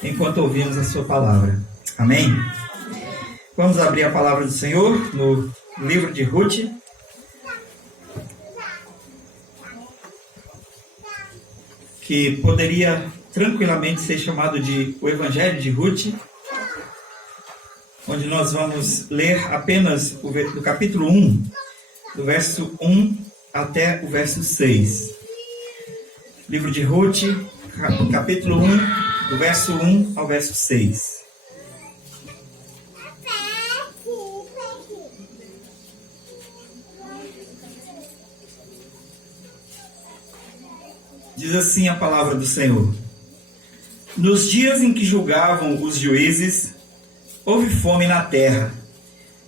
enquanto ouvimos a sua palavra. Amém? Vamos abrir a palavra do Senhor no livro de Ruth. Que poderia tranquilamente ser chamado de o Evangelho de Ruth, onde nós vamos ler apenas do capítulo 1, do verso 1 até o verso 6. Livro de Ruth, capítulo 1, do verso 1 ao verso 6. Diz assim a palavra do Senhor: Nos dias em que julgavam os juízes, houve fome na terra,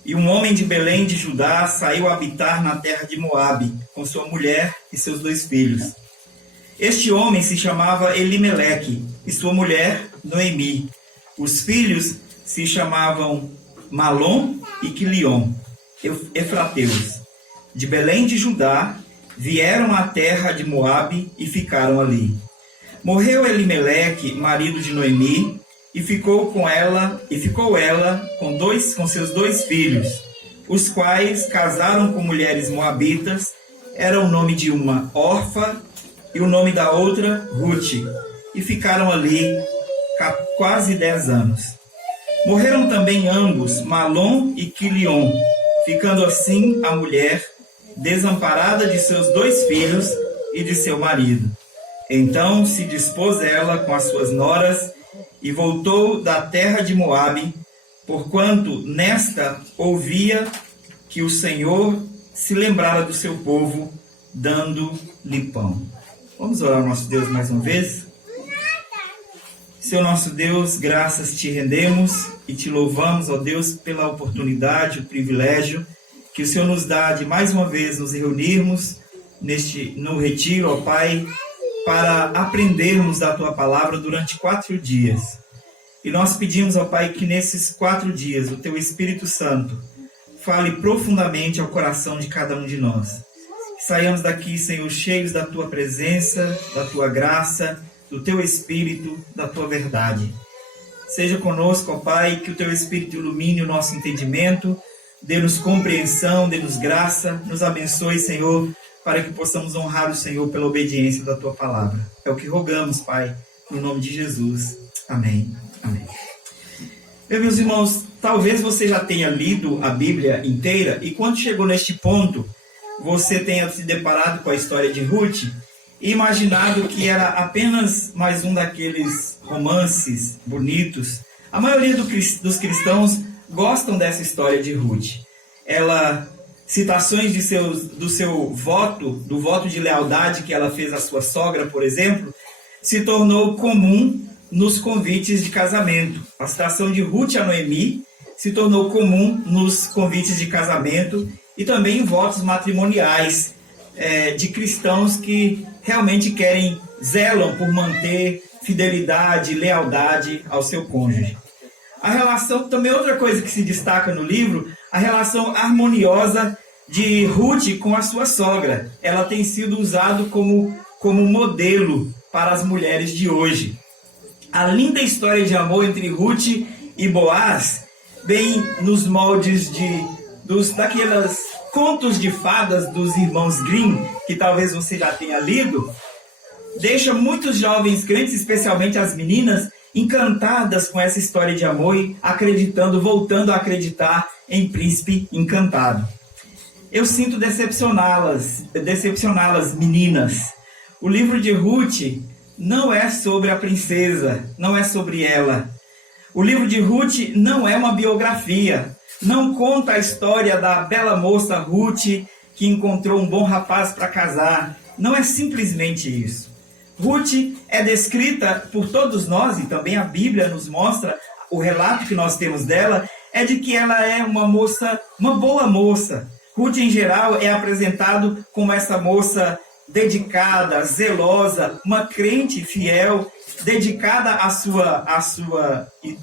e um homem de Belém de Judá saiu a habitar na terra de Moabe, com sua mulher e seus 2 filhos. Este homem se chamava Elimeleque, e sua mulher Noemi. Os filhos se chamavam Malom e Quilion, efrateus. De Belém de Judá, vieram à terra de Moabe e ficaram ali. Morreu Elimeleque, marido de Noemi, e ficou ela com seus 2 filhos, os quais casaram com mulheres moabitas. Era o nome de uma Orfa e o nome da outra Ruth, e ficaram ali quase 10 anos. Morreram também ambos, Malom e Quilion, ficando assim a mulher desamparada de seus 2 filhos e de seu marido. Então se dispôs ela com as suas noras e voltou da terra de Moabe, porquanto nesta ouvia que o Senhor se lembrara do seu povo, dando-lhe pão. Vamos orar ao nosso Deus mais uma vez? Senhor nosso Deus, graças te rendemos e te louvamos, ó Deus, pela oportunidade, o privilégio que o Senhor nos dá de mais uma vez nos reunirmos no retiro, ó Pai, para aprendermos da Tua Palavra durante 4 dias. E nós pedimos, ó Pai, que nesses 4 dias o Teu Espírito Santo fale profundamente ao coração de cada um de nós. Que saiamos daqui, Senhor, cheios da Tua presença, da Tua graça, do Teu Espírito, da Tua verdade. Seja conosco, ó Pai, que o Teu Espírito ilumine o nosso entendimento, dê-nos compreensão, dê-nos graça, nos abençoe, Senhor, para que possamos honrar o Senhor pela obediência da Tua Palavra. É o que rogamos, Pai, no nome de Jesus. Amém. Amém. Meus irmãos, talvez você já tenha lido a Bíblia inteira e quando chegou neste ponto, você tenha se deparado com a história de Ruth e imaginado que era apenas mais um daqueles romances bonitos. A maioria dos cristãos gostam dessa história de Ruth. Citações do voto de lealdade que ela fez à sua sogra, por exemplo, se tornou comum nos convites de casamento. A citação de Ruth a Noemi se tornou comum nos convites de casamento e também em votos matrimoniais de cristãos que realmente zelam por manter fidelidade e lealdade ao seu cônjuge. A relação, também outra coisa que se destaca no livro, a relação harmoniosa de Ruth com a sua sogra. Ela tem sido usada como modelo para as mulheres de hoje. A linda história de amor entre Ruth e Boaz, bem nos moldes daqueles contos de fadas dos irmãos Grimm, que talvez você já tenha lido, deixa muitos jovens crentes, especialmente as meninas, encantadas com essa história de amor e voltando a acreditar em príncipe encantado. Eu sinto decepcioná-las, meninas. O livro de Ruth não é sobre a princesa, não é sobre ela. O livro de Ruth não é uma biografia, não conta a história da bela moça Ruth que encontrou um bom rapaz para casar. Não é simplesmente isso. Ruth é descrita por todos nós, e também a Bíblia nos mostra, o relato que nós temos dela, é de que ela é uma boa moça. Ruth, em geral, é apresentado como essa moça dedicada, zelosa, uma crente fiel, dedicada à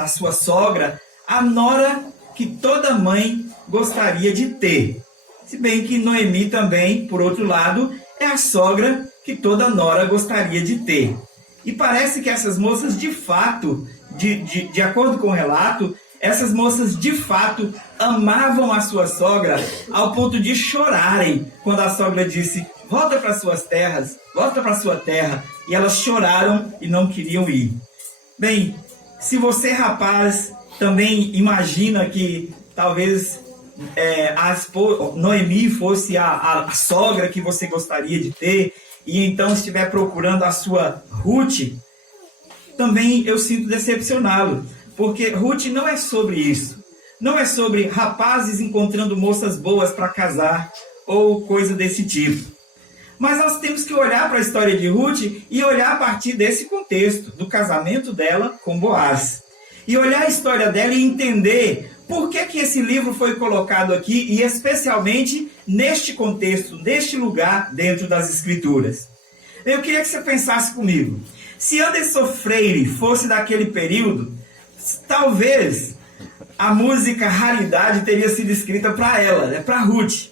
sua sogra, a nora que toda mãe gostaria de ter. Se bem que Noemi também, por outro lado, é a sogra que toda nora gostaria de ter. E parece que essas moças, de fato, de acordo com o relato, essas moças, de fato, amavam a sua sogra ao ponto de chorarem quando a sogra disse: volta para suas terras, volta para sua terra. E elas choraram e não queriam ir. Bem, se você, rapaz, também imagina que talvez Noemi fosse a sogra que você gostaria de ter, e então estiver procurando a sua Ruth, também eu sinto decepcioná-lo, porque Ruth não é sobre isso. Não é sobre rapazes encontrando moças boas para casar ou coisa desse tipo. Mas nós temos que olhar para a história de Ruth e olhar a partir desse contexto, do casamento dela com Boaz. E olhar a história dela e entender por que esse livro foi colocado aqui, e especialmente neste contexto, neste lugar dentro das Escrituras. Eu queria que você pensasse comigo. Se Anderson Freire fosse daquele período, talvez a música Raridade teria sido escrita para ela, para Ruth.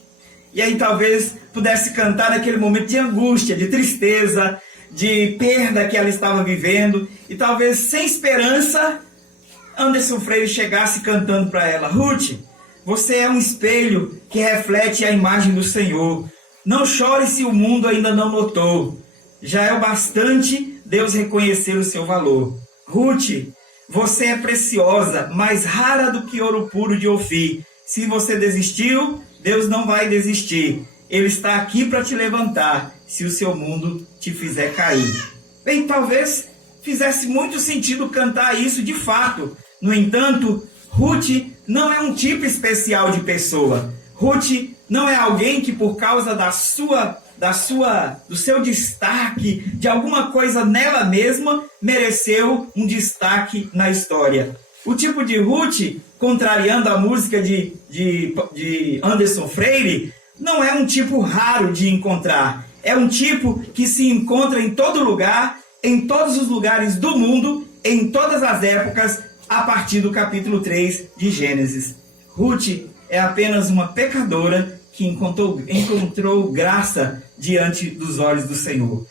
E aí talvez pudesse cantar naquele momento de angústia, de tristeza, de perda que ela estava vivendo. E talvez sem esperança, Anderson Freire chegasse cantando para ela: Ruth, você é um espelho que reflete a imagem do Senhor. Não chore se o mundo ainda não notou. Já é o bastante Deus reconhecer o seu valor. Ruth, você é preciosa, mais rara do que ouro puro de Ofir. Se você desistiu, Deus não vai desistir. Ele está aqui para te levantar, se o seu mundo te fizer cair. Bem, talvez fizesse muito sentido cantar isso de fato. No entanto, Ruth não é um tipo especial de pessoa. Ruth não é alguém que, por causa do seu destaque, de alguma coisa nela mesma, mereceu um destaque na história. O tipo de Ruth, contrariando a música de Anderson Freire, não é um tipo raro de encontrar. É um tipo que se encontra em todo lugar, em todos os lugares do mundo, em todas as épocas, a partir do capítulo 3 de Gênesis. Ruth é apenas uma pecadora que encontrou graça diante dos olhos do Senhor.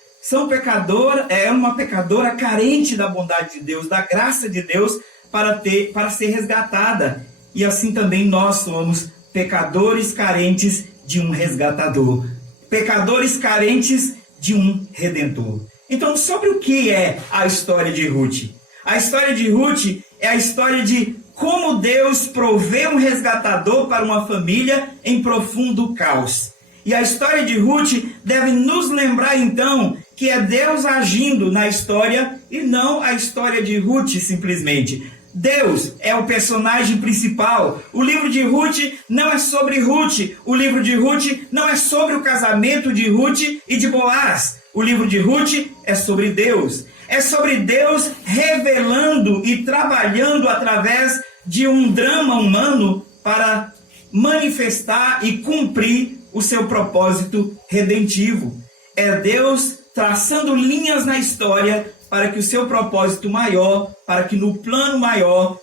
É uma pecadora carente da bondade de Deus, da graça de Deus, para ser resgatada. E assim também nós somos pecadores carentes de um resgatador. Pecadores carentes de um redentor. Então, sobre o que é a história de Ruth? A história de Ruth é a história de como Deus provê um resgatador para uma família em profundo caos. E a história de Ruth deve nos lembrar, então, que é Deus agindo na história e não a história de Ruth simplesmente. Deus é o personagem principal. O livro de Ruth não é sobre Ruth. O livro de Ruth não é sobre o casamento de Ruth e de Boaz. O livro de Ruth é sobre Deus. É sobre Deus revelando e trabalhando através de um drama humano para manifestar e cumprir o seu propósito redentivo. É Deus traçando linhas na história para que o seu propósito maior, para que no plano maior,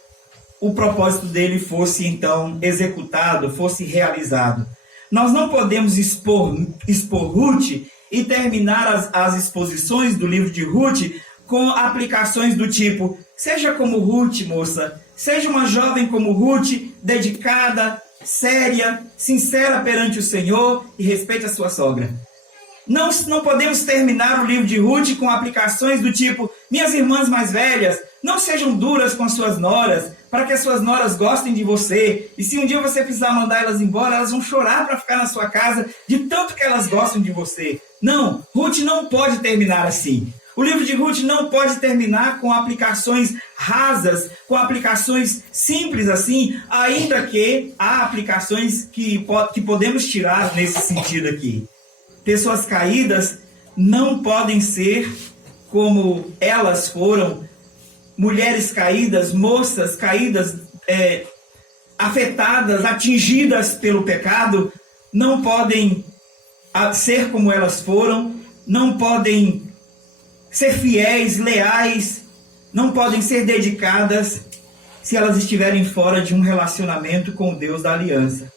o propósito dele fosse então executado, fosse realizado. Nós não podemos expor Ruth e terminar as exposições do livro de Ruth com aplicações do tipo: seja como Ruth, moça, seja uma jovem como Ruth, dedicada, séria, sincera perante o Senhor e respeite a sua sogra. Não podemos terminar o livro de Ruth com aplicações do tipo: minhas irmãs mais velhas, não sejam duras com as suas noras, para que as suas noras gostem de você, e se um dia você precisar mandar elas embora, elas vão chorar para ficar na sua casa, de tanto que elas gostam de você. Não, Ruth não pode terminar assim. O livro de Ruth não pode terminar com aplicações rasas, com aplicações simples assim, ainda que há aplicações que podemos tirar nesse sentido aqui. Pessoas caídas não podem ser como elas foram. Mulheres caídas, moças caídas, afetadas, atingidas pelo pecado, não podem ser como elas foram, não podem ser fiéis, leais, não podem ser dedicadas se elas estiverem fora de um relacionamento com o Deus da aliança.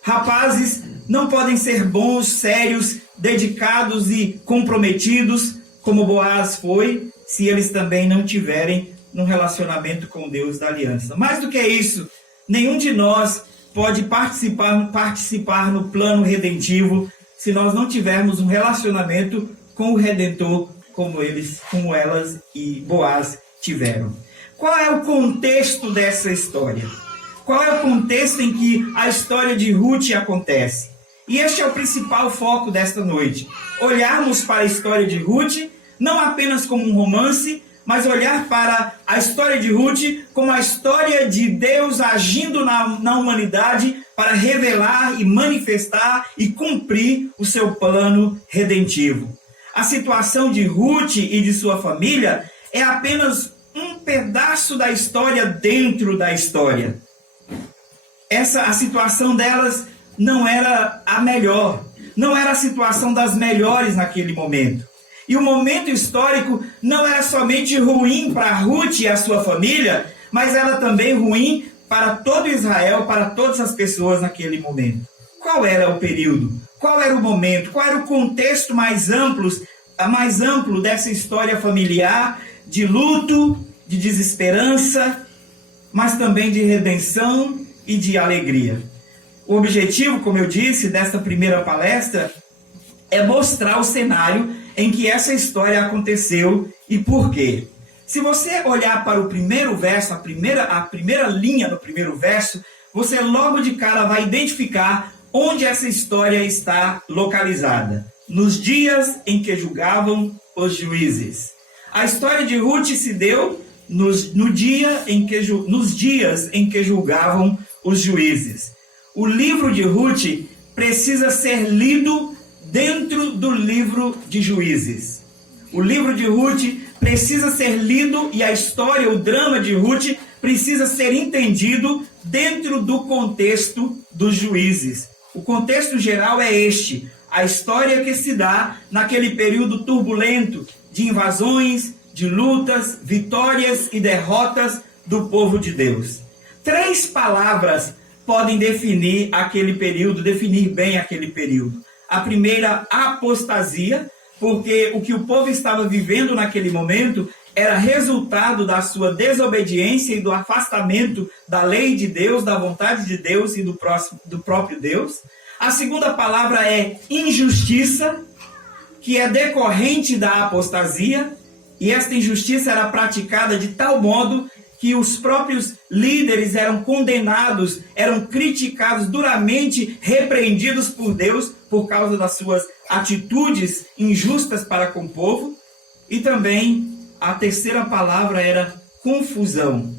Rapazes não podem ser bons, sérios, dedicados e comprometidos, como Boaz foi, se eles também não tiverem um relacionamento com Deus da aliança. Mais do que isso, nenhum de nós pode participar no plano redentivo se nós não tivermos um relacionamento com o Redentor, como elas e Boaz tiveram. Qual é o contexto dessa história? Qual é o contexto em que a história de Ruth acontece? E este é o principal foco desta noite. Olharmos para a história de Ruth, não apenas como um romance, mas olhar para a história de Ruth como a história de Deus agindo na humanidade para revelar e manifestar e cumprir o seu plano redentivo. A situação de Ruth e de sua família é apenas um pedaço da história dentro da história. A situação delas não era a melhor, não era a situação das melhores naquele momento. E o momento histórico não era somente ruim para Ruth e a sua família, mas era também ruim para todo Israel, para todas as pessoas naquele momento. Qual era o período? Qual era o momento? Qual era o contexto mais amplo dessa história familiar, de luto, de desesperança, mas também de redenção e de alegria? O objetivo, como eu disse, desta primeira palestra é mostrar o cenário em que essa história aconteceu e por quê. Se você olhar para o primeiro verso, a primeira linha do primeiro verso, você logo de cara vai identificar onde essa história está localizada. Nos dias em que julgavam os juízes. A história de Ruth se deu nos dias em que julgavam os juízes. O livro de Ruth precisa ser lido dentro do livro de Juízes. O livro de Ruth precisa ser lido e a história, o drama de Ruth precisa ser entendido dentro do contexto dos Juízes. O contexto geral é este: a história que se dá naquele período turbulento de invasões, de lutas, vitórias e derrotas do povo de Deus. 3 palavras podem definir aquele período, definir bem aquele período. A primeira, apostasia, porque o que o povo estava vivendo naquele momento era resultado da sua desobediência e do afastamento da lei de Deus, da vontade de Deus e do próprio Deus. A segunda palavra é injustiça, que é decorrente da apostasia, e esta injustiça era praticada de tal modo que os próprios líderes eram condenados, eram criticados duramente, repreendidos por Deus por causa das suas atitudes injustas para com o povo. E também a terceira palavra era confusão.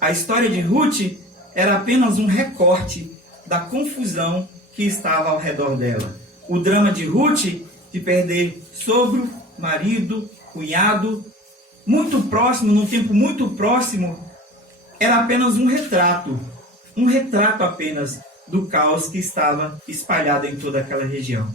A história de Ruth era apenas um recorte da confusão que estava ao redor dela. O drama de Ruth, de perder sogro, marido, cunhado, muito próximo, num tempo muito próximo, era apenas um retrato apenas do caos que estava espalhado em toda aquela região.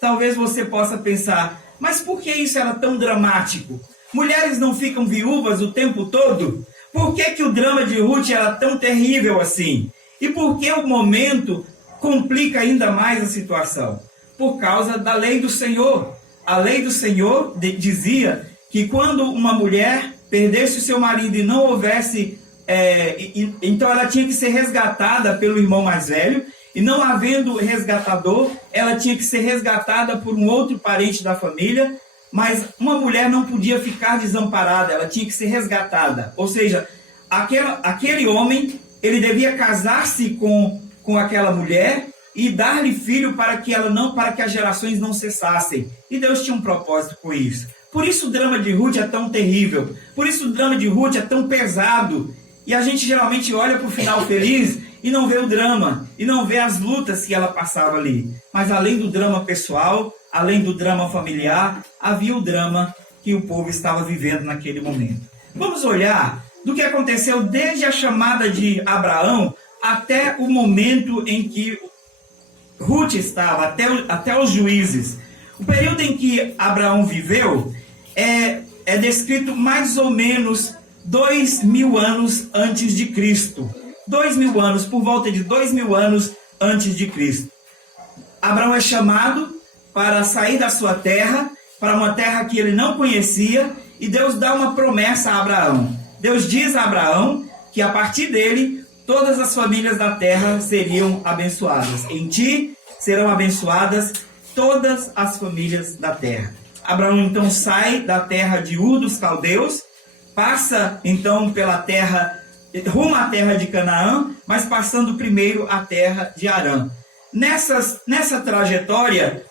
Talvez você possa pensar, mas por que isso era tão dramático? Mulheres não ficam viúvas o tempo todo? Por que o drama de Ruth era tão terrível assim? E por que o momento complica ainda mais a situação? Por causa da lei do Senhor. A lei do Senhor dizia que quando uma mulher perdesse o seu marido e não houvesse... então ela tinha que ser resgatada pelo irmão mais velho, e não havendo resgatador, ela tinha que ser resgatada por um outro parente da família, mas uma mulher não podia ficar desamparada, ela tinha que ser resgatada. Ou seja, aquele homem, ele devia casar-se com aquela mulher e dar-lhe filho para que as gerações não cessassem. E Deus tinha um propósito com isso. Por isso o drama de Ruth é tão terrível, por isso o drama de Ruth é tão pesado. E a gente geralmente olha para o final feliz e não vê o drama, e não vê as lutas que ela passava ali. Mas além do drama pessoal, além do drama familiar, havia o drama que o povo estava vivendo naquele momento. Vamos olhar do que aconteceu desde a chamada de Abraão até o momento em que Ruth estava, até os juízes. O período em que Abraão viveu é descrito mais ou menos 2.000 anos antes de Cristo. 2.000 anos, por volta de 2.000 anos antes de Cristo. Abraão é chamado para sair da sua terra, para uma terra que ele não conhecia, e Deus dá uma promessa a Abraão. Deus diz a Abraão que a partir dele, todas as famílias da terra seriam abençoadas. Em ti serão abençoadas todas as famílias da terra. Abraão então sai da terra de Ur dos Caldeus, passa então pela terra, rumo à terra de Canaã, mas passando primeiro a terra de Harã. Nessa trajetória,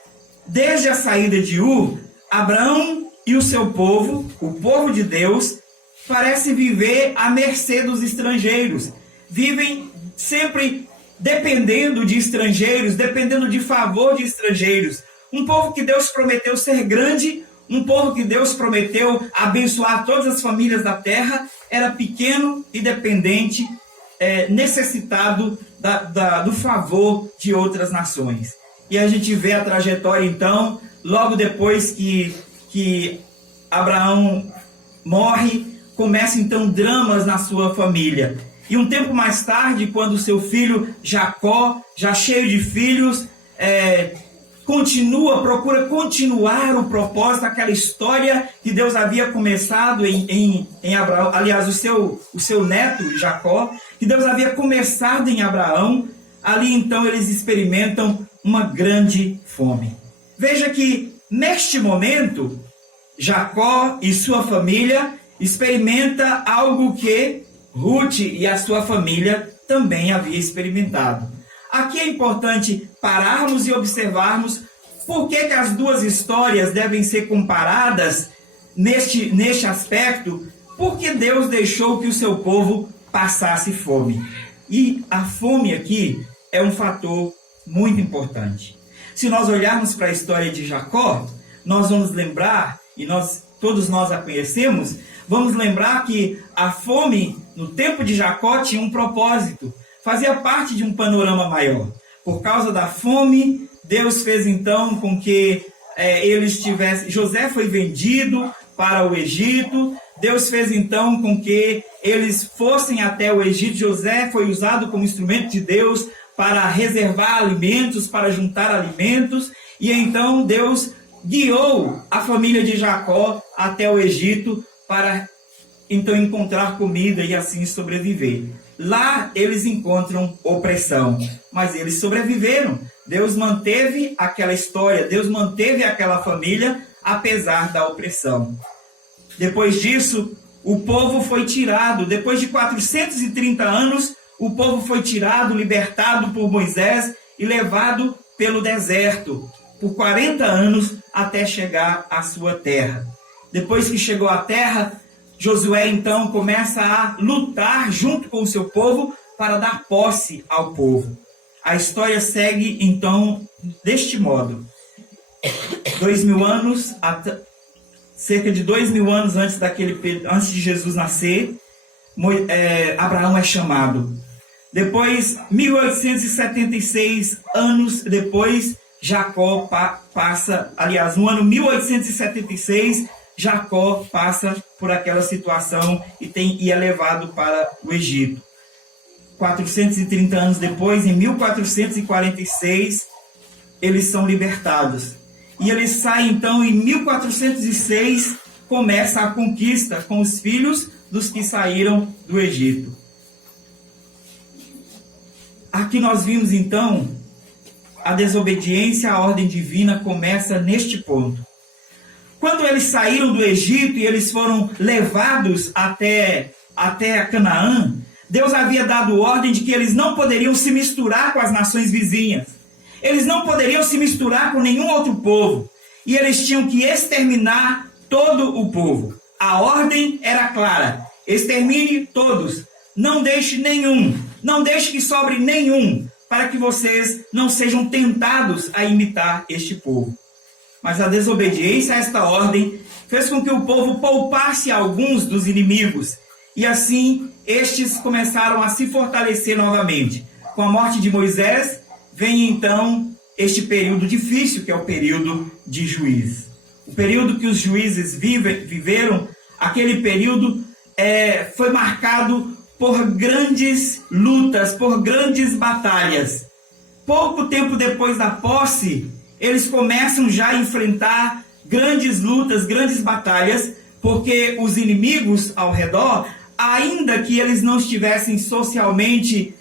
desde a saída de Ur, Abraão e o seu povo, o povo de Deus, parece viver à mercê dos estrangeiros. Vivem sempre dependendo de estrangeiros, dependendo de favor de estrangeiros. Um povo que Deus prometeu ser grande, um povo que Deus prometeu abençoar todas as famílias da terra, era pequeno e dependente, necessitado do favor de outras nações. E a gente vê a trajetória, então, logo depois que Abraão morre, começam, então, dramas na sua família. E um tempo mais tarde, quando seu filho Jacó, já cheio de filhos, procura continuar o propósito, aquela história que Deus havia começado em Abraão, aliás, o seu neto Jacó, que Deus havia começado em Abraão. Ali então eles experimentam uma grande fome. Veja que neste momento, Jacó e sua família experimenta algo que Ruth e a sua família também havia experimentado. Aqui é importante pararmos e observarmos por que as duas histórias devem ser comparadas neste aspecto, porque Deus deixou que o seu povo passasse fome. E a fome aqui é um fator muito importante. Se nós olharmos para a história de Jacó, nós vamos lembrar, e todos nós a conhecemos, vamos lembrar que a fome no tempo de Jacó tinha um propósito, fazia parte de um panorama maior. Por causa da fome, Deus fez então com que José foi vendido para o Egito. Deus fez então com que eles fossem até o Egito. José foi usado como instrumento de Deus para reservar alimentos, para juntar alimentos. E então Deus guiou a família de Jacó até o Egito para então encontrar comida e assim sobreviver. Lá eles encontram opressão, mas eles sobreviveram. Deus manteve aquela história, Deus manteve aquela família, apesar da opressão. Depois disso, o povo foi tirado. Depois de 430 anos, o povo foi tirado, libertado por Moisés e levado pelo deserto por 40 anos até chegar à sua terra. Depois que chegou à terra, Josué então começa a lutar junto com o seu povo para dar posse ao povo. A história segue então deste modo. 2000 anos, cerca de 2000 anos antes de Jesus nascer, Abraão é chamado. Depois, 1876 anos depois, Jacó passa, aliás, no ano 1876, Jacó passa por aquela situação e é levado para o Egito. 430 anos depois, em 1446, eles são libertados. E eles saem, então, em 1406, começa a conquista com os filhos dos que saíram do Egito. Aqui nós vimos, então, a desobediência à ordem divina começa neste ponto. Quando eles saíram do Egito e eles foram levados até Canaã, Deus havia dado ordem de que eles não poderiam se misturar com as nações vizinhas. Eles não poderiam se misturar com nenhum outro povo. E eles tinham que exterminar todo o povo. A ordem era clara: extermine todos. Não deixe nenhum. Não deixe que sobre nenhum, para que vocês não sejam tentados a imitar este povo. Mas a desobediência a esta ordem fez com que o povo poupasse alguns dos inimigos. E assim, estes começaram a se fortalecer novamente. Com a morte de Moisés, vem então este período difícil, que é o período de Juízes. O período que os juízes viveram, aquele período foi marcado por grandes lutas, por grandes batalhas. Pouco tempo depois da posse, eles começam já a enfrentar grandes lutas, grandes batalhas, porque os inimigos ao redor, ainda que eles não estivessem socialmente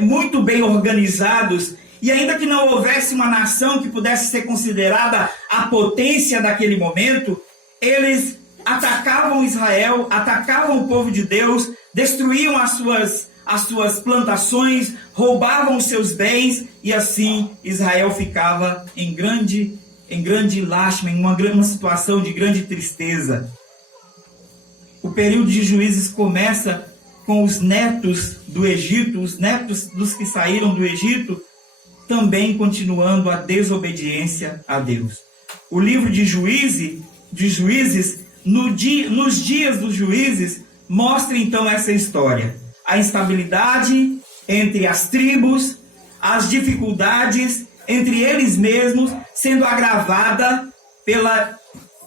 muito bem organizados, e ainda que não houvesse uma nação que pudesse ser considerada a potência daquele momento, eles atacavam Israel, atacavam o povo de Deus, destruíam as suas plantações, roubavam os seus bens, e assim Israel ficava em grande lástima, em uma situação de grande tristeza. O período de Juízes começa com os netos do Egito, os netos dos que saíram do Egito, também continuando a desobediência a Deus. O livro de Juízes, nos dias dos juízes, mostra então essa história. A instabilidade entre as tribos, as dificuldades entre eles mesmos, sendo agravada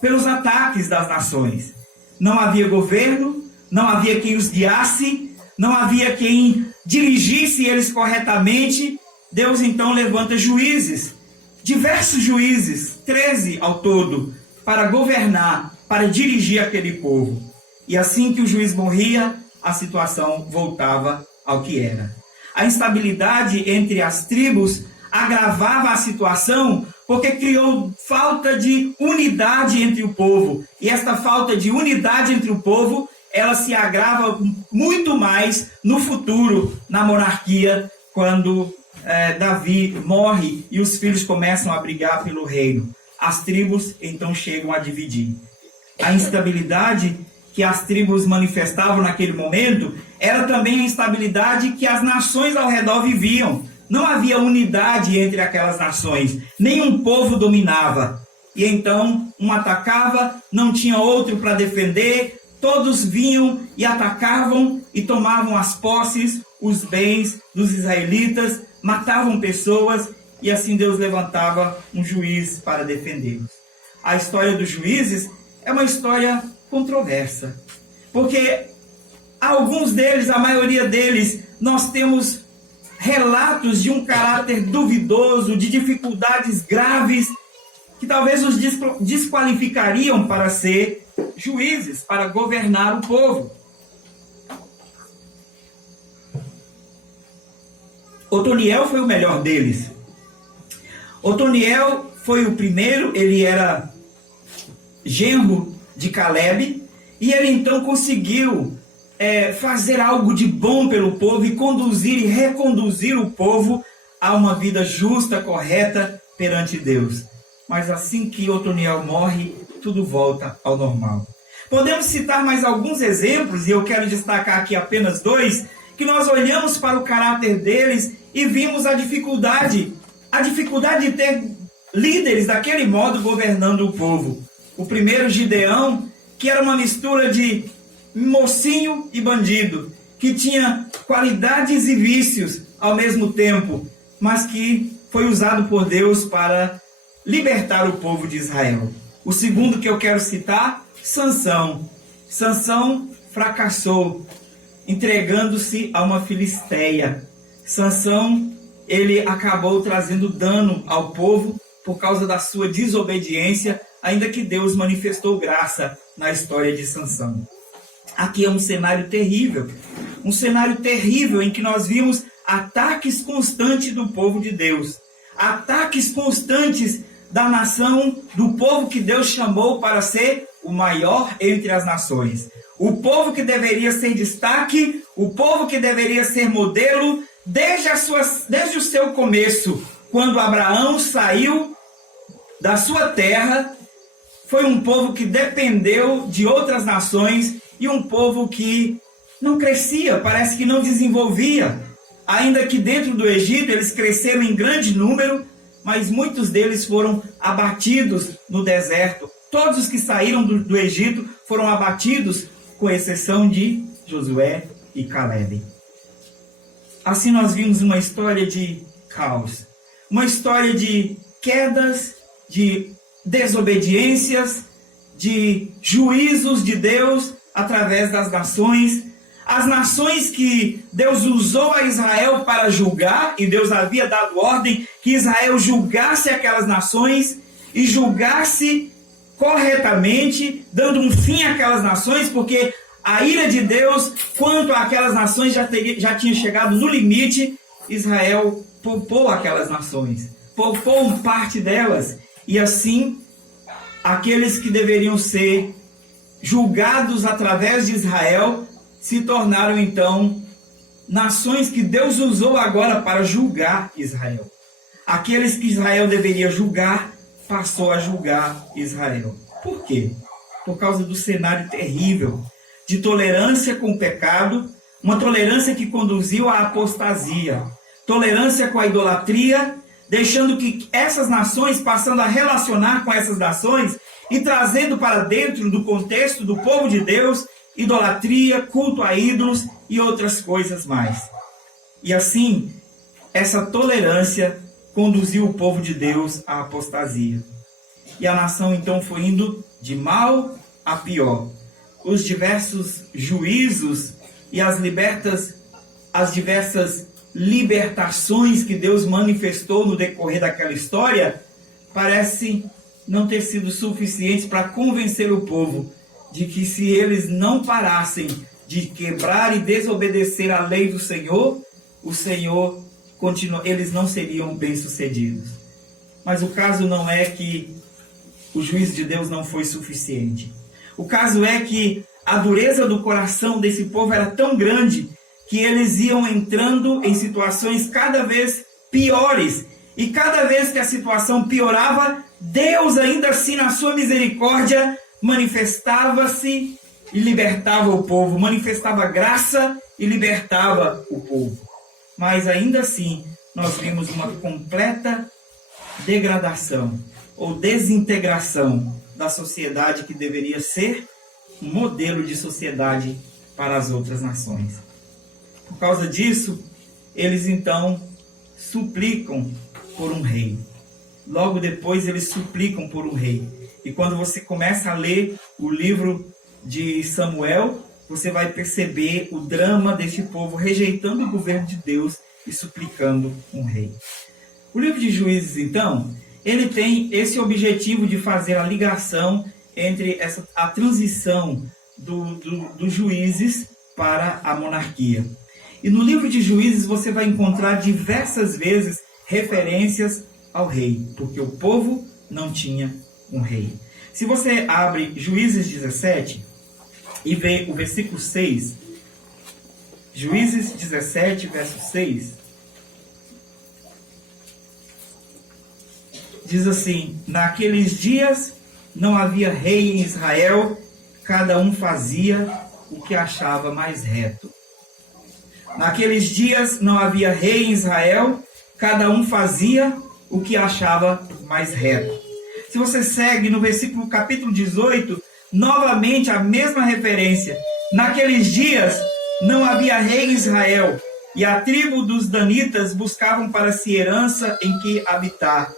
pelos ataques das nações. Não havia governo, não havia quem os guiasse, não havia quem dirigisse eles corretamente. Deus então levanta juízes, diversos juízes, 13 ao todo, para governar, para dirigir aquele povo. E assim que o juiz morria, a situação voltava ao que era. A instabilidade entre as tribos agravava a situação porque criou falta de unidade entre o povo. E esta falta de unidade entre o povo, ela se agrava muito mais no futuro, na monarquia, quando Davi morre e os filhos começam a brigar pelo reino. As tribos então chegam a dividir. A instabilidade que as tribos manifestavam naquele momento era também a instabilidade que as nações ao redor viviam. Não havia unidade entre aquelas nações, nenhum povo dominava. E então um atacava, não tinha outro para defender, todos vinham e atacavam e tomavam as posses, os bens dos israelitas, matavam pessoas, e assim Deus levantava um juiz para defendê-los. A história dos juízes é uma história controversa, porque alguns deles, a maioria deles, nós temos relatos de um caráter duvidoso, de dificuldades graves, que talvez os desqualificariam para ser juízes, para governar o povo. Otoniel foi o melhor deles. Otoniel foi o primeiro, ele era genro de Caleb, e ele então conseguiu fazer algo de bom pelo povo e conduzir e reconduzir o povo a uma vida justa, correta perante Deus. Mas assim que Otoniel morre, tudo volta ao normal. Podemos citar mais alguns exemplos, e eu quero destacar aqui apenas dois, que nós olhamos para o caráter deles e vimos a dificuldade de ter líderes daquele modo governando o povo. O primeiro, Gideão, que era uma mistura de mocinho e bandido, que tinha qualidades e vícios ao mesmo tempo, mas que foi usado por Deus para libertar o povo de Israel. O segundo que eu quero citar, Sansão. Sansão fracassou, entregando-se a uma filisteia. Sansão, ele acabou trazendo dano ao povo por causa da sua desobediência, ainda que Deus manifestou graça na história de Sansão. Aqui é um cenário terrível em que nós vimos ataques constantes do povo de Deus, ataques constantes da nação, do povo que Deus chamou para ser o maior entre as nações. O povo que deveria ser destaque, o povo que deveria ser modelo, desde o seu começo, quando Abraão saiu da sua terra, foi um povo que dependeu de outras nações e um povo que não crescia, parece que não desenvolvia. Ainda que dentro do Egito eles cresceram em grande número, mas muitos deles foram abatidos no deserto. Todos os que saíram do Egito foram abatidos, com exceção de Josué e Caleb. Assim nós vimos uma história de caos, uma história de quedas, de desobediências, de juízos de Deus através das nações. As nações que Deus usou a Israel para julgar, e Deus havia dado ordem que Israel julgasse aquelas nações e julgasse corretamente, dando um fim àquelas nações, porque a ira de Deus quanto àquelas nações já tinha chegado no limite. Israel poupou aquelas nações, poupou parte delas, e assim aqueles que deveriam ser julgados através de Israel se tornaram então nações que Deus usou agora para julgar Israel. Aqueles que Israel deveria julgar, passou a julgar Israel. Por quê? Por causa do cenário terrível de tolerância com o pecado, uma tolerância que conduziu à apostasia, tolerância com a idolatria, deixando que essas nações, passando a relacionar com essas nações e trazendo para dentro do contexto do povo de Deus, idolatria, culto a ídolos e outras coisas mais. E assim, essa tolerância conduziu o povo de Deus à apostasia. E a nação então foi indo de mal a pior. Os diversos juízos e as diversas libertações que Deus manifestou no decorrer daquela história parecem não ter sido suficientes para convencer o povo de que se eles não parassem de quebrar e desobedecer a lei do Senhor, eles não seriam bem-sucedidos. Mas o caso não é que o juízo de Deus não foi suficiente. O caso é que a dureza do coração desse povo era tão grande que eles iam entrando em situações cada vez piores. E cada vez que a situação piorava, Deus ainda assim, na sua misericórdia, manifestava-se e libertava o povo, manifestava graça e libertava o povo. Mas ainda assim, nós vimos uma completa degradação ou desintegração da sociedade que deveria ser um modelo de sociedade para as outras nações. Por causa disso, eles então suplicam por um rei. Logo depois eles suplicam por um rei. E quando você começa a ler o livro de Samuel, você vai perceber o drama deste povo rejeitando o governo de Deus e suplicando um rei. O livro de Juízes, então, ele tem esse objetivo de fazer a ligação entre a transição dos juízes para a monarquia. E no livro de Juízes você vai encontrar diversas vezes referências ao rei, porque o povo não tinha um rei. Se você abre Juízes 17 e vê o versículo 6, Juízes 17, verso 6, diz assim: naqueles dias não havia rei em Israel, cada um fazia o que achava mais reto. Naqueles dias não havia rei em Israel, cada um fazia o que achava mais reto. Se você segue no versículo capítulo 18, novamente a mesma referência. Naqueles dias não havia rei em Israel, e a tribo dos danitas buscavam para si herança em que habitar.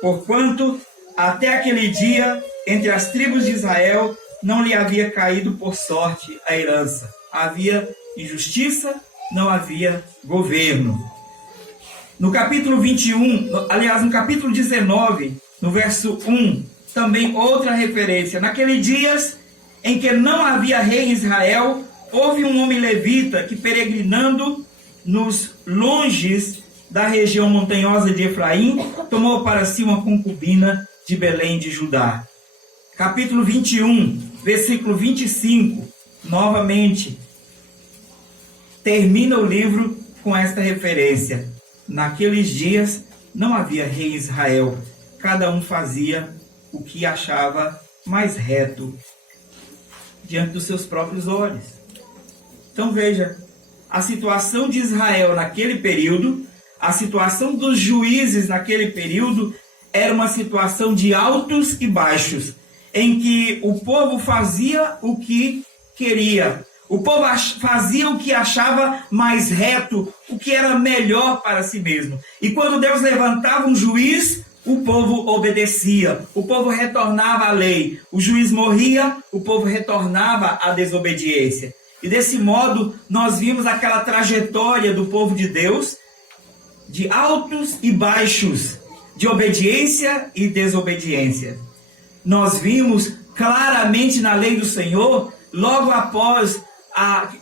Porquanto, até aquele dia, entre as tribos de Israel, não lhe havia caído por sorte a herança. Havia injustiça, não havia governo. No capítulo 21, aliás, no capítulo 19, no verso 1, também outra referência. Naqueles dias em que não havia rei em Israel, houve um homem levita que, peregrinando nos longes da região montanhosa de Efraim, tomou para si uma concubina de Belém de Judá. Capítulo 21, versículo 25, novamente, termina o livro com esta referência. Naqueles dias não havia rei em Israel, cada um fazia o que achava mais reto diante dos seus próprios olhos. Então veja, a situação de Israel naquele período, a situação dos juízes naquele período, era uma situação de altos e baixos, em que o povo fazia o que queria. O povo fazia o que achava mais reto, o que era melhor para si mesmo. E quando Deus levantava um juiz, o povo obedecia, o povo retornava à lei. O juiz morria, o povo retornava à desobediência. E desse modo, nós vimos aquela trajetória do povo de Deus, de altos e baixos, de obediência e desobediência. nós vimos claramente na lei do Senhor, logo após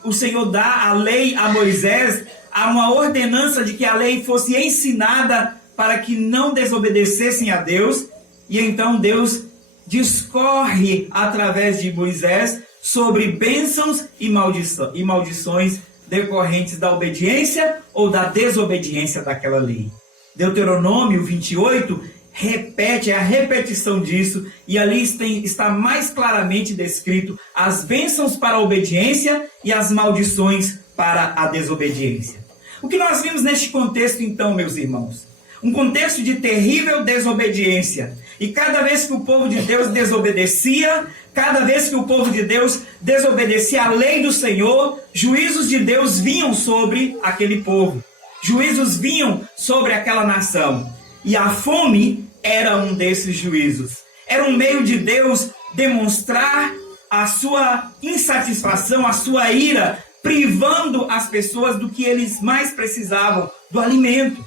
o Senhor dar a lei a Moisés, há uma ordenança de que a lei fosse ensinada para que não desobedecessem a Deus, e então Deus discorre através de Moisés sobre bênçãos e maldições decorrentes da obediência ou da desobediência daquela lei. Deuteronômio 28 repete, é a repetição disso, e ali está mais claramente descrito as bênçãos para a obediência e as maldições para a desobediência. O que nós vimos neste contexto então, meus irmãos? Um contexto de terrível desobediência. E cada vez que o povo de Deus desobedecia, cada vez que o povo de Deus desobedecia a lei do Senhor, juízos de Deus vinham sobre aquele povo. Juízos vinham sobre aquela nação. E a fome era um desses juízos. Era um meio de Deus demonstrar a sua insatisfação, a sua ira, privando as pessoas do que eles mais precisavam, do alimento.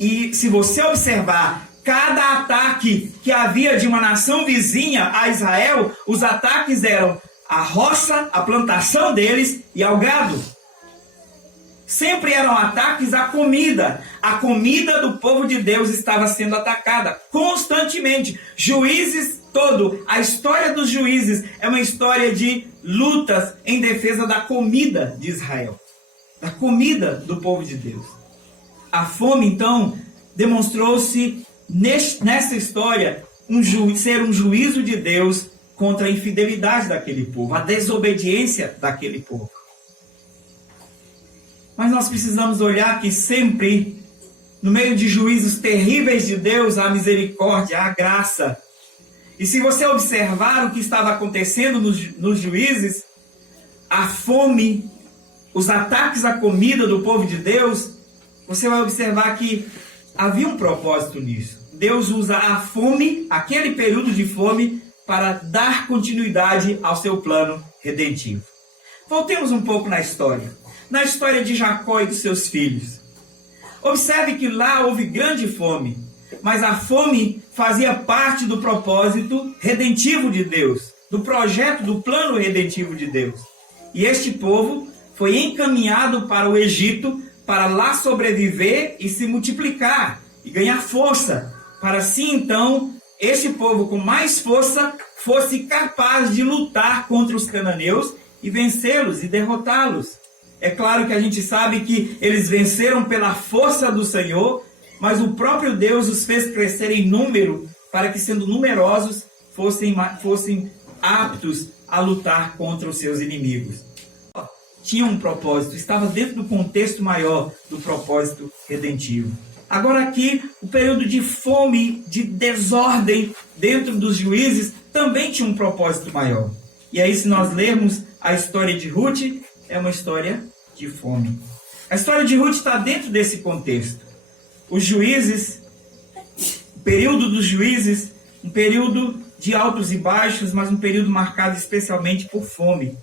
E se você observar cada ataque que havia de uma nação vizinha a Israel, os ataques eram à roça, à plantação deles e ao gado. Sempre eram ataques à comida. A comida do povo de Deus estava sendo atacada constantemente. Juízes todo, a história dos juízes é uma história de lutas em defesa da comida de Israel, da comida do povo de Deus. A fome, então, demonstrou-se nessa história ser um juízo de Deus contra a infidelidade daquele povo, a desobediência daquele povo. Mas nós precisamos olhar que sempre, no meio de juízos terríveis de Deus, há misericórdia, há graça. E se você observar o que estava acontecendo nos juízes, a fome, os ataques à comida do povo de Deus, você vai observar que havia um propósito nisso. Deus usa a fome, aquele período de fome, para dar continuidade ao seu plano redentivo. Voltemos um pouco na história. Na história de Jacó e dos seus filhos. Observe que lá houve grande fome, mas a fome fazia parte do propósito redentivo de Deus, do projeto, do plano redentivo de Deus. E este povo foi encaminhado para o Egito para lá sobreviver e se multiplicar e ganhar força, para assim então este povo com mais força fosse capaz de lutar contra os cananeus e vencê-los e derrotá-los. É claro que a gente sabe que eles venceram pela força do Senhor, mas o próprio Deus os fez crescer em número para que, sendo numerosos, fossem aptos a lutar contra os seus inimigos. Tinha um propósito, estava dentro do contexto maior do propósito redentivo. Agora aqui, o período de fome, de desordem dentro dos juízes, também tinha um propósito maior. E aí, se nós lermos a história de Ruth, é uma história de fome. A história de Ruth está dentro desse contexto. Os juízes, o período dos juízes, um período de altos e baixos, mas um período marcado especialmente por fome.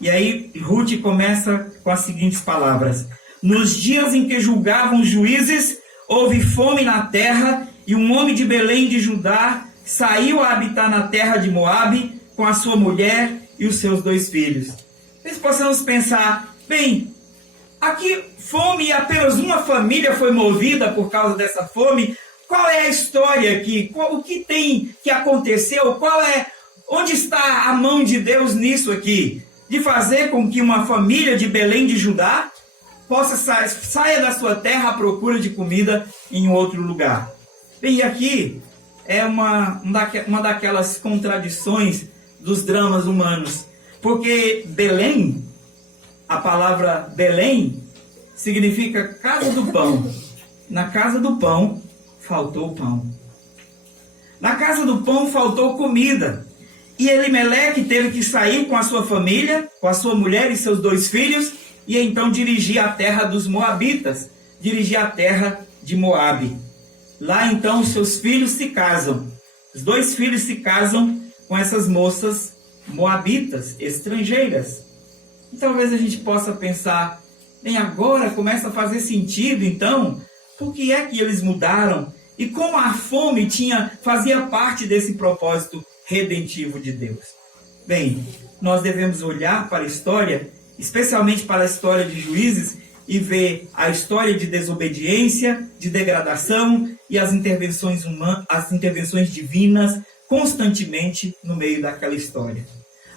E aí Ruth começa com as seguintes palavras: nos dias em que julgavam os juízes, houve fome na terra, e um homem de Belém de Judá saiu a habitar na terra de Moabe com a sua mulher e os seus 2 filhos. Nós possamos pensar, bem, aqui fome e apenas uma família foi movida por causa dessa fome. Qual é a história aqui? O que tem que aconteceu? Onde está a mão de Deus nisso aqui? De fazer com que uma família de Belém de Judá saia da sua terra à procura de comida em outro lugar. Bem, e aqui é uma daquelas contradições dos dramas humanos. Porque Belém, a palavra Belém, significa casa do pão. Na casa do pão, faltou pão. Na casa do pão, faltou comida. E Elimeleque teve que sair com a sua família, com a sua mulher e seus 2 filhos, e então dirigir a terra dos Moabitas, dirigir a terra de Moabe. Lá então os seus filhos se casam. Os 2 filhos se casam com essas moças moabitas, estrangeiras. E talvez a gente possa pensar, bem, agora começa a fazer sentido, então, por que é que eles mudaram e como a fome fazia parte desse propósito redentivo de Deus. Bem, nós devemos olhar para a história, especialmente para a história de Juízes, e ver a história de desobediência, de degradação e as intervenções divinas constantemente no meio daquela história.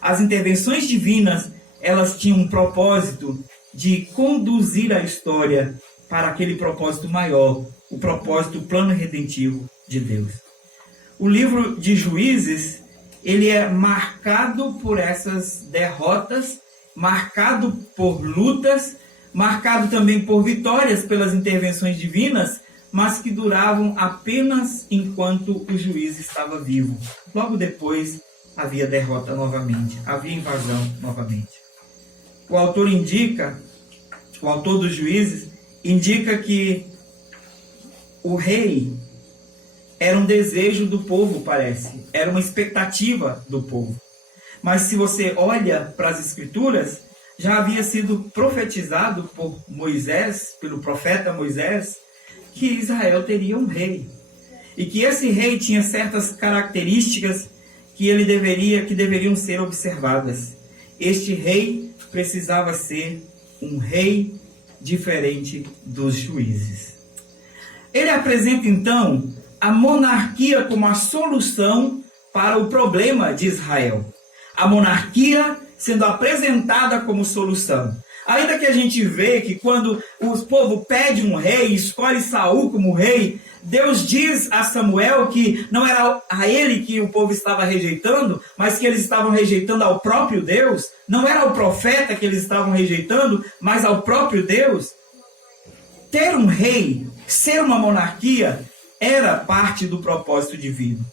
As intervenções divinas, elas tinham um propósito de conduzir a história para aquele propósito maior, o propósito, o plano redentivo de Deus. O livro de Juízes, ele é marcado por essas derrotas, marcado por lutas, marcado também por vitórias pelas intervenções divinas, mas que duravam apenas enquanto o juiz estava vivo. Logo depois, havia derrota novamente, havia invasão novamente. O autor dos Juízes, indica que o rei era um desejo do povo, parece. Era uma expectativa do povo. Mas se você olha para as Escrituras, já havia sido profetizado por Moisés, pelo profeta Moisés, que Israel teria um rei. E que esse rei tinha certas características que deveriam ser observadas. Este rei precisava ser um rei diferente dos juízes. Ele apresenta, então, a monarquia como a solução para o problema de Israel. A monarquia sendo apresentada como solução. Ainda que a gente vê que quando o povo pede um rei, escolhe Saul como rei, Deus diz a Samuel que não era a ele que o povo estava rejeitando, mas que eles estavam rejeitando ao próprio Deus. Não era o profeta que eles estavam rejeitando, mas ao próprio Deus. Ter um rei, ser uma monarquia, era parte do propósito divino.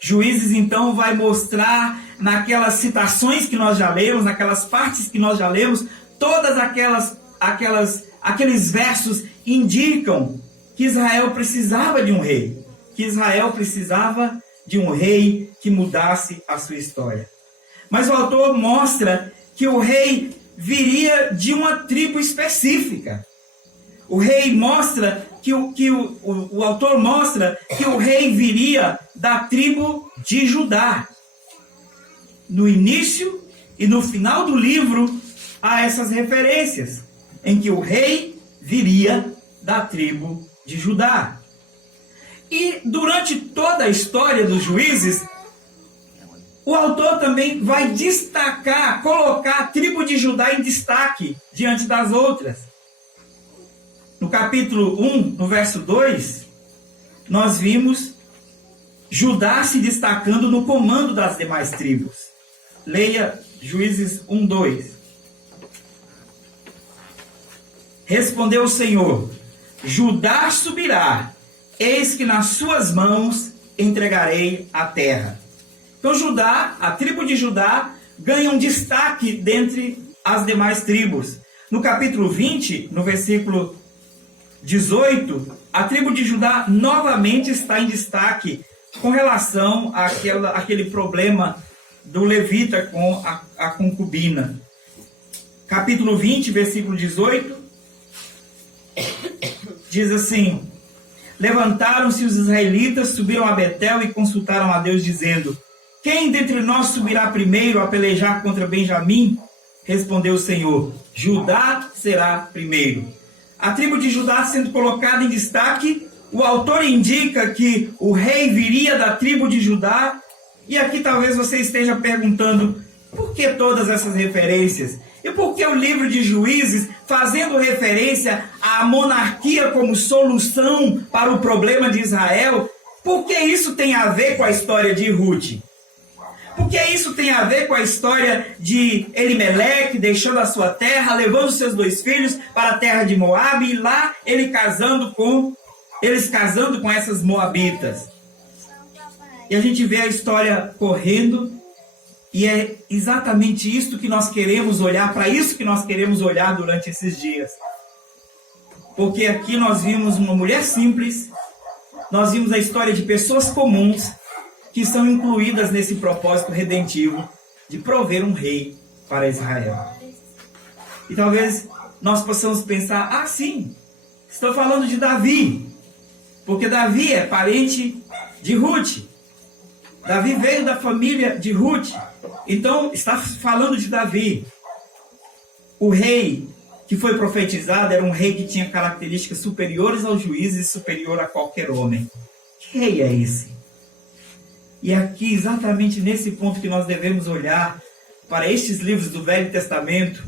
Juízes, então, vai mostrar naquelas citações que nós já lemos, naquelas partes que nós já lemos, todas aqueles versos indicam que Israel precisava de um rei. Que Israel precisava de um rei que mudasse a sua história. Mas o autor mostra que o rei viria de uma tribo específica. O autor mostra que o rei viria da tribo de Judá. No início e no final do livro, há essas referências, em que o rei viria da tribo de Judá. E durante toda a história dos juízes, o autor também vai colocar a tribo de Judá em destaque diante das outras. No capítulo 1, no verso 2, nós vimos Judá se destacando no comando das demais tribos. Leia Juízes 1, 2. Respondeu o Senhor: Judá subirá, eis que nas suas mãos entregarei a terra. Então Judá, a tribo de Judá, ganha um destaque dentre as demais tribos. No capítulo 20, no versículo 18, a tribo de Judá novamente está em destaque com relação àquele problema do levita com a concubina. Capítulo 20, versículo 18, diz assim: Levantaram-se os israelitas, subiram a Betel e consultaram a Deus, dizendo: Quem dentre nós subirá primeiro a pelejar contra Benjamim? Respondeu o Senhor: Judá será primeiro. A tribo de Judá sendo colocada em destaque, o autor indica que o rei viria da tribo de Judá. E aqui talvez você esteja perguntando, por que todas essas referências? E por que o livro de Juízes fazendo referência à monarquia como solução para o problema de Israel? Por que isso tem a ver com a história de Ruth? Porque isso tem a ver com a história de Elimeleque deixando a sua terra, levando seus 2 filhos para a terra de Moabe, e lá eles casando com essas moabitas. E a gente vê a história correndo, e é exatamente isso que nós queremos olhar, para isso que nós queremos olhar durante esses dias. Porque aqui nós vimos uma mulher simples, nós vimos a história de pessoas comuns, que são incluídas nesse propósito redentivo de prover um rei para Israel. E talvez nós possamos pensar, sim, estou falando de Davi. Porque Davi é parente de Ruth. Davi veio da família de Ruth. Então, está falando de Davi. O rei que foi profetizado era um rei que tinha características superiores aos juízes e superior a qualquer homem. Que rei é esse? E aqui, exatamente nesse ponto que nós devemos olhar para estes livros do Velho Testamento,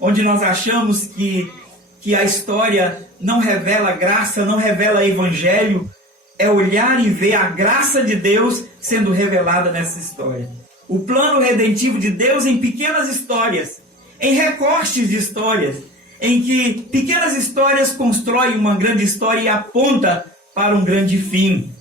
onde nós achamos que a história não revela graça, não revela evangelho, é olhar e ver a graça de Deus sendo revelada nessa história. O plano redentivo de Deus em pequenas histórias, em recortes de histórias, em que pequenas histórias constroem uma grande história e aponta para um grande fim.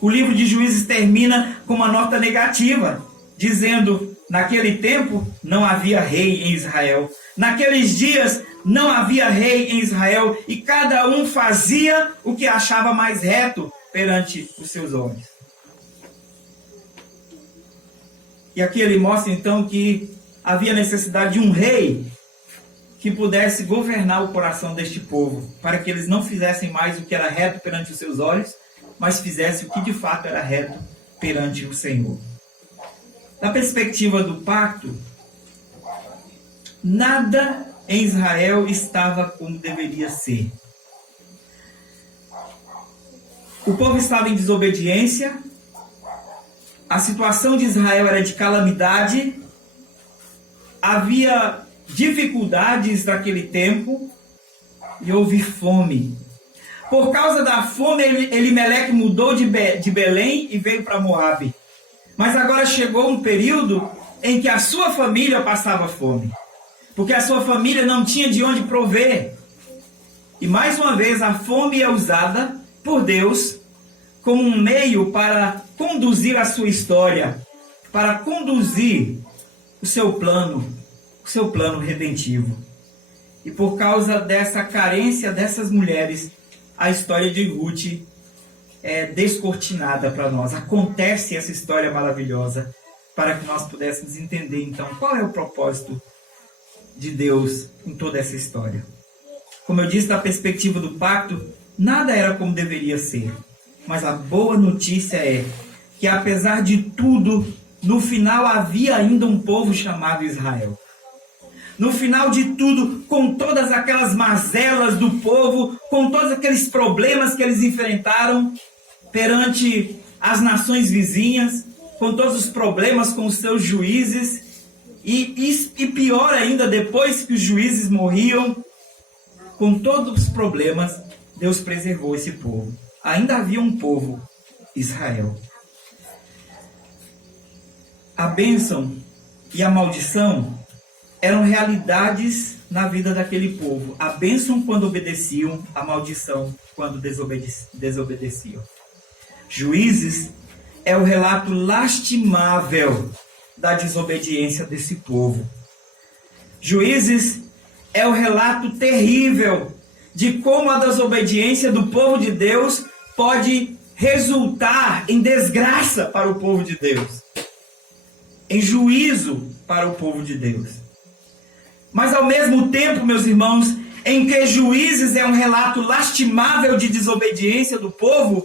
O livro de Juízes termina com uma nota negativa, dizendo: naquele tempo não havia rei em Israel. Naqueles dias não havia rei em Israel, e cada um fazia o que achava mais reto perante os seus olhos. E aqui ele mostra então que havia necessidade de um rei que pudesse governar o coração deste povo, para que eles não fizessem mais o que era reto perante os seus olhos, mas fizessem o que de fato era reto perante o Senhor. Da perspectiva do pacto, nada em Israel estava como deveria ser. O povo estava em desobediência, a situação de Israel era de calamidade, havia dificuldades naquele tempo e houve fome. Por causa da fome, Elimeleque mudou de Belém e veio para Moabe. Mas agora chegou um período em que a sua família passava fome, porque a sua família não tinha de onde prover. E mais uma vez a fome é usada por Deus como um meio para conduzir a sua história, para conduzir o seu plano redentivo. E por causa dessa carência dessas mulheres, a história de Ruth é descortinada para nós. Acontece essa história maravilhosa para que nós pudéssemos entender então qual é o propósito de Deus em toda essa história. Como eu disse, da perspectiva do pacto, nada era como deveria ser. Mas a boa notícia é que, apesar de tudo, no final havia ainda um povo chamado Israel. No final de tudo, com todas aquelas mazelas do povo, com todos aqueles problemas que eles enfrentaram perante as nações vizinhas, com todos os problemas com os seus juízes, e pior ainda, depois que os juízes morriam, com todos os problemas, Deus preservou esse povo. Ainda havia um povo, Israel. A bênção e a maldição eram realidades na vida daquele povo. A bênção quando obedeciam, a maldição quando desobedeciam. Juízes é o relato lastimável da desobediência desse povo. Juízes é o relato terrível de como a desobediência do povo de Deus pode resultar em desgraça para o povo de Deus, em juízo para o povo de Deus. Mas ao mesmo tempo, meus irmãos, em que Juízes é um relato lastimável de desobediência do povo,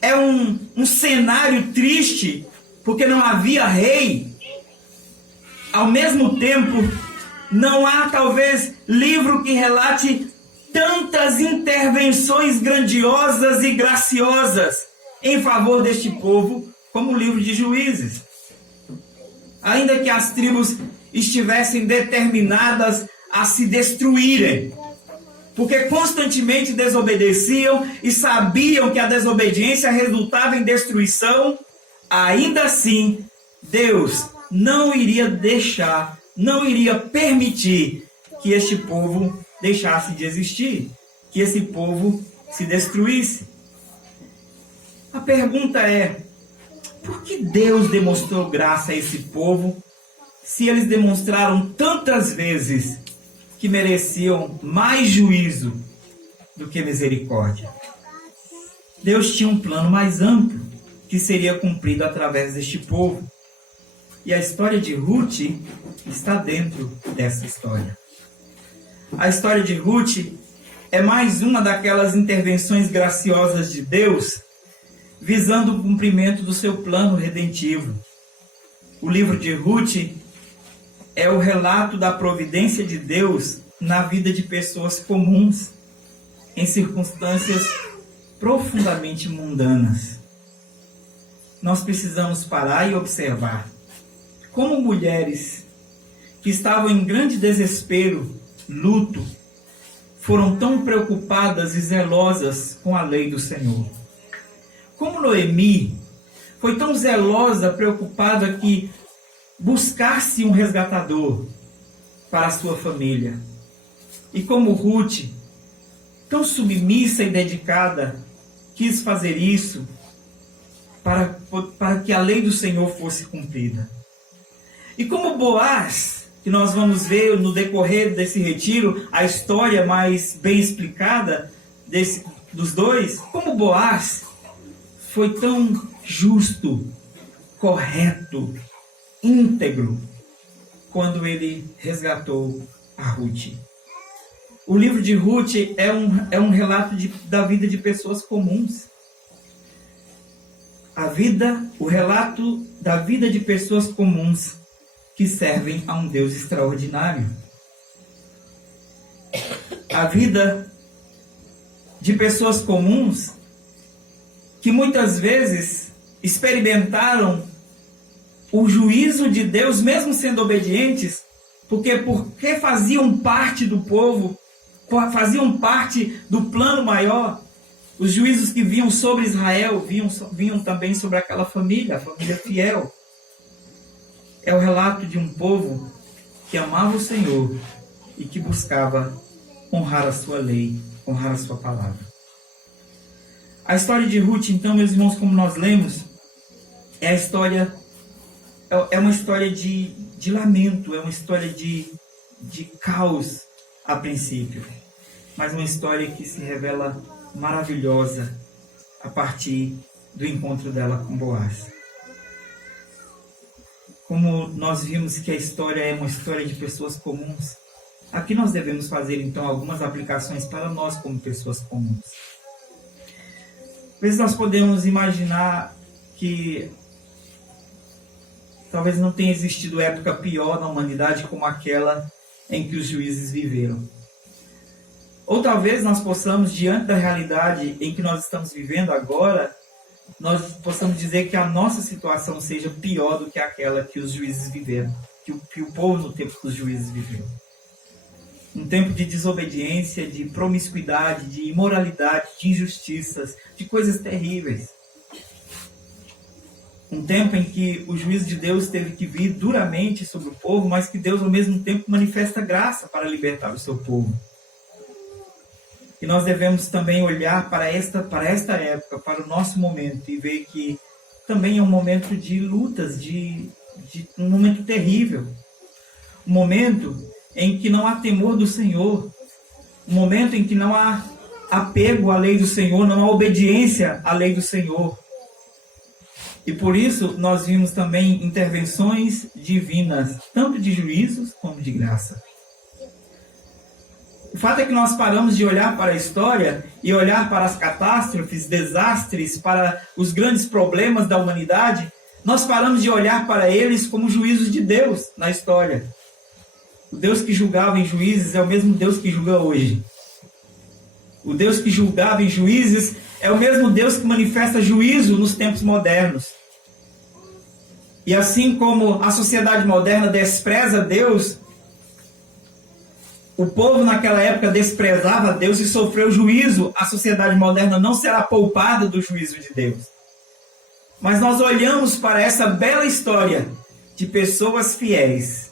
é um cenário triste, porque não havia rei. Ao mesmo tempo, não há talvez livro que relate tantas intervenções grandiosas e graciosas em favor deste povo como o livro de Juízes. Ainda que as tribos estivessem determinadas a se destruírem, porque constantemente desobedeciam e sabiam que a desobediência resultava em destruição, ainda assim, Deus não iria deixar, não iria permitir que este povo deixasse de existir, que esse povo se destruísse. A pergunta é: por que Deus demonstrou graça a esse povo, se eles demonstraram tantas vezes que mereciam mais juízo do que misericórdia? Deus tinha um plano mais amplo que seria cumprido através deste povo. E a história de Ruth está dentro dessa história. A história de Ruth é mais uma daquelas intervenções graciosas de Deus, visando o cumprimento do seu plano redentivo. O livro de Ruth é o relato da providência de Deus na vida de pessoas comuns, em circunstâncias profundamente mundanas. Nós precisamos parar e observar como mulheres que estavam em grande desespero, luto, foram tão preocupadas e zelosas com a lei do Senhor. Como Noemi foi tão zelosa, preocupada que buscasse um resgatador para a sua família. E como Ruth, tão submissa e dedicada, quis fazer isso para que a lei do Senhor fosse cumprida. E como Boaz, que nós vamos ver no decorrer desse retiro, a história mais bem explicada dos dois, como Boaz foi tão justo, correto, íntegro, quando ele resgatou a Ruth. O livro de Ruth é um relato da vida de pessoas comuns. O relato da vida de pessoas comuns que servem a um Deus extraordinário. A vida de pessoas comuns que muitas vezes experimentaram o juízo de Deus, mesmo sendo obedientes, porque faziam parte do povo, faziam parte do plano maior. Os juízos que vinham sobre Israel vinham também sobre aquela família, a família fiel. É o relato de um povo que amava o Senhor e que buscava honrar a sua lei, honrar a sua palavra. A história de Ruth, então, meus irmãos, como nós lemos, é uma história de lamento, é uma história de caos a princípio, mas uma história que se revela maravilhosa a partir do encontro dela com Boaz. Como nós vimos que a história é uma história de pessoas comuns, aqui nós devemos fazer então algumas aplicações para nós como pessoas comuns. Às vezes nós podemos imaginar que talvez não tenha existido época pior na humanidade como aquela em que os juízes viveram. Ou talvez nós possamos, diante da realidade em que nós estamos vivendo agora, nós possamos dizer que a nossa situação seja pior do que aquela que os juízes viveram, que o povo no tempo dos juízes viveu. Um tempo de desobediência, de promiscuidade, de imoralidade, de injustiças, de coisas terríveis. Um tempo em que o juízo de Deus teve que vir duramente sobre o povo, mas que Deus ao mesmo tempo manifesta graça para libertar o seu povo. E nós devemos também olhar para esta época, para o nosso momento, e ver que também é um momento de lutas, um momento terrível. Um momento em que não há temor do Senhor. Um momento em que não há apego à lei do Senhor, não há obediência à lei do Senhor. E por isso nós vimos também intervenções divinas, tanto de juízos como de graça. O fato é que nós paramos de olhar para a história e olhar para as catástrofes, desastres, para os grandes problemas da humanidade, nós paramos de olhar para eles como juízos de Deus na história. O Deus que julgava em juízes é o mesmo Deus que julga hoje. O Deus que julgava em juízes é o mesmo Deus que manifesta juízo nos tempos modernos. E assim como a sociedade moderna despreza Deus, o povo naquela época desprezava Deus e sofreu juízo, a sociedade moderna não será poupada do juízo de Deus. Mas nós olhamos para essa bela história de pessoas fiéis,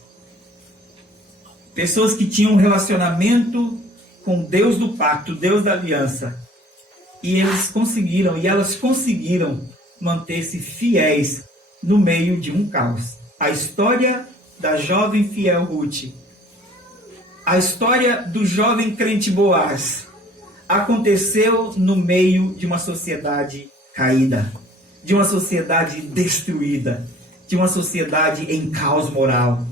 pessoas que tinham um relacionamento com Deus do pacto, Deus da aliança, e elas conseguiram manter-se fiéis no meio de um caos. A história da jovem fiel Ruth, a história do jovem crente Boaz, aconteceu no meio de uma sociedade caída, de uma sociedade destruída, de uma sociedade em caos moral.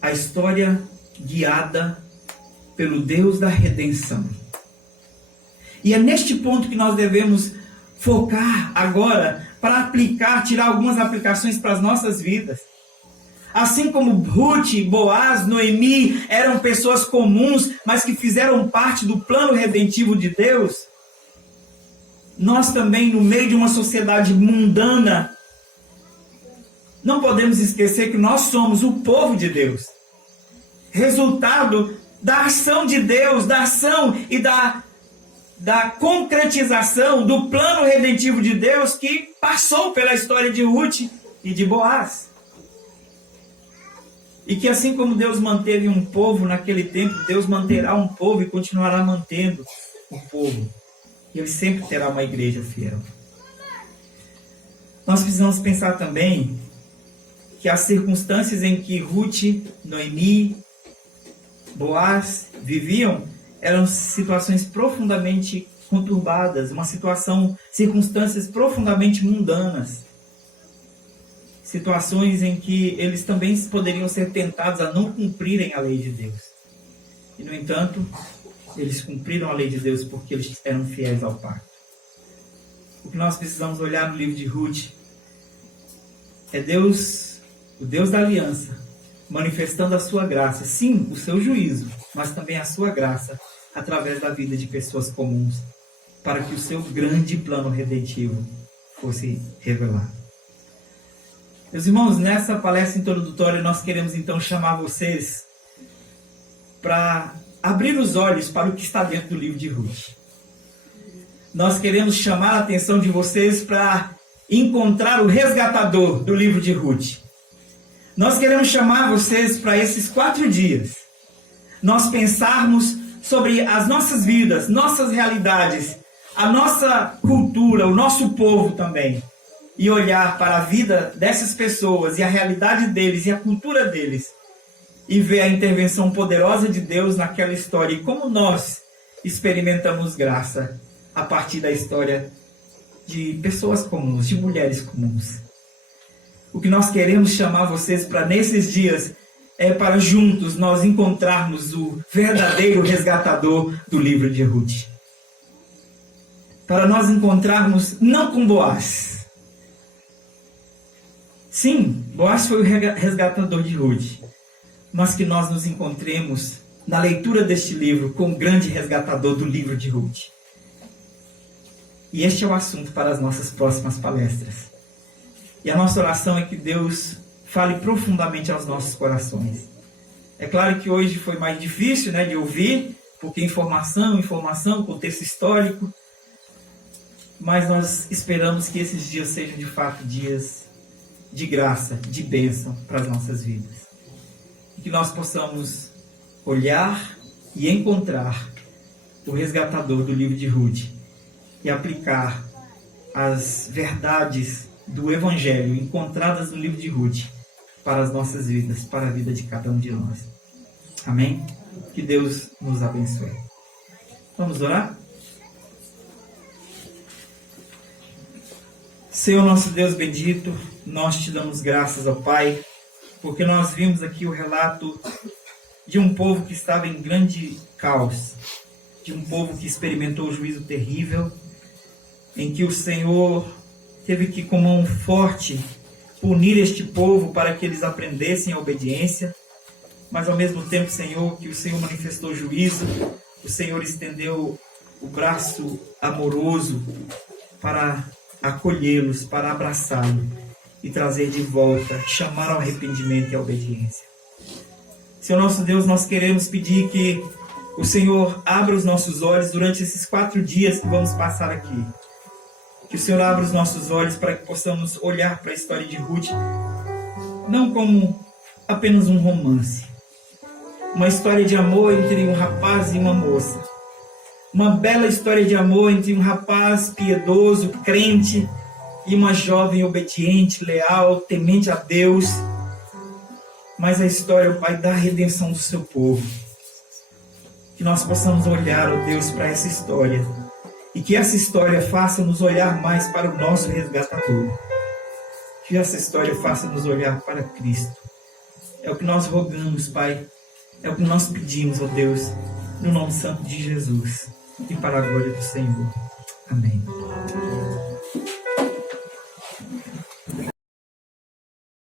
A história guiada pelo Deus da redenção. E é neste ponto que nós devemos focar agora para aplicar, tirar algumas aplicações para as nossas vidas. Assim como Ruth, Boaz, Noemi eram pessoas comuns, mas que fizeram parte do plano redentivo de Deus, nós também, no meio de uma sociedade mundana, não podemos esquecer que nós somos o povo de Deus. Resultado da ação de Deus, da ação e da concretização do plano redentivo de Deus que passou pela história de Ruth e de Boaz. E que assim como Deus manteve um povo naquele tempo, Deus manterá um povo e continuará mantendo um povo. E Ele sempre terá uma igreja fiel. Nós precisamos pensar também que as circunstâncias em que Ruth, Noemi, Boaz viviam eram situações profundamente conturbadas, circunstâncias profundamente mundanas. Situações em que eles também poderiam ser tentados a não cumprirem a lei de Deus. E, no entanto, eles cumpriram a lei de Deus porque eles eram fiéis ao pacto. O que nós precisamos olhar no livro de Ruth é Deus, o Deus da aliança, manifestando a sua graça, sim, o seu juízo, mas também a sua graça através da vida de pessoas comuns, para que o seu grande plano redentivo fosse revelado. Meus irmãos, nessa palestra introdutória nós queremos então chamar vocês para abrir os olhos para o que está dentro do livro de Ruth. Nós queremos chamar a atenção de vocês para encontrar o resgatador do livro de Ruth. Nós queremos chamar vocês para esses 4 dias. Nós pensarmos sobre as nossas vidas, nossas realidades, a nossa cultura, o nosso povo também. E olhar para a vida dessas pessoas e a realidade deles e a cultura deles. E ver a intervenção poderosa de Deus naquela história. E como nós experimentamos graça a partir da história de pessoas comuns, de mulheres comuns. O que nós queremos chamar vocês para nesses dias é para juntos nós encontrarmos o verdadeiro resgatador do livro de Ruth. Para nós encontrarmos não com Boaz. Sim, Boaz foi o resgatador de Ruth. Mas que nós nos encontremos na leitura deste livro com o grande resgatador do livro de Ruth. E este é o assunto para as nossas próximas palestras. E a nossa oração é que Deus fale profundamente aos nossos corações. É claro que hoje foi mais difícil, de ouvir, porque informação, contexto histórico. Mas nós esperamos que esses dias sejam de fato dias de graça, de bênção para as nossas vidas. E que nós possamos olhar e encontrar o resgatador do livro de Ruth e aplicar as verdades do Evangelho encontradas no livro de Ruth para as nossas vidas, para a vida de cada um de nós. Amém? Que Deus nos abençoe. Vamos orar? Senhor nosso Deus bendito, nós te damos graças, ó Pai, porque nós vimos aqui o relato de um povo que estava em grande caos, de um povo que experimentou o juízo terrível, em que o Senhor teve que, com mão forte, punir este povo para que eles aprendessem a obediência, mas ao mesmo tempo, Senhor, que o Senhor manifestou juízo, o Senhor estendeu o braço amoroso para acolhê-los, para abraçá-los e trazer de volta, chamar ao arrependimento e à obediência. Senhor nosso Deus, nós queremos pedir que o Senhor abra os nossos olhos durante esses 4 dias que vamos passar aqui. Que o Senhor abra os nossos olhos para que possamos olhar para a história de Ruth não como apenas um romance, uma história de amor entre um rapaz e uma moça, uma bela história de amor entre um rapaz piedoso, crente, e uma jovem obediente, leal, temente a Deus, mas a história, Pai, da redenção do seu povo. Que nós possamos olhar, ó Deus, para essa história, e que essa história faça-nos olhar mais para o nosso resgatador. Que essa história faça-nos olhar para Cristo. É o que nós rogamos, Pai, é o que nós pedimos, ó Deus, no nome santo de Jesus e para a glória do Senhor. Amém.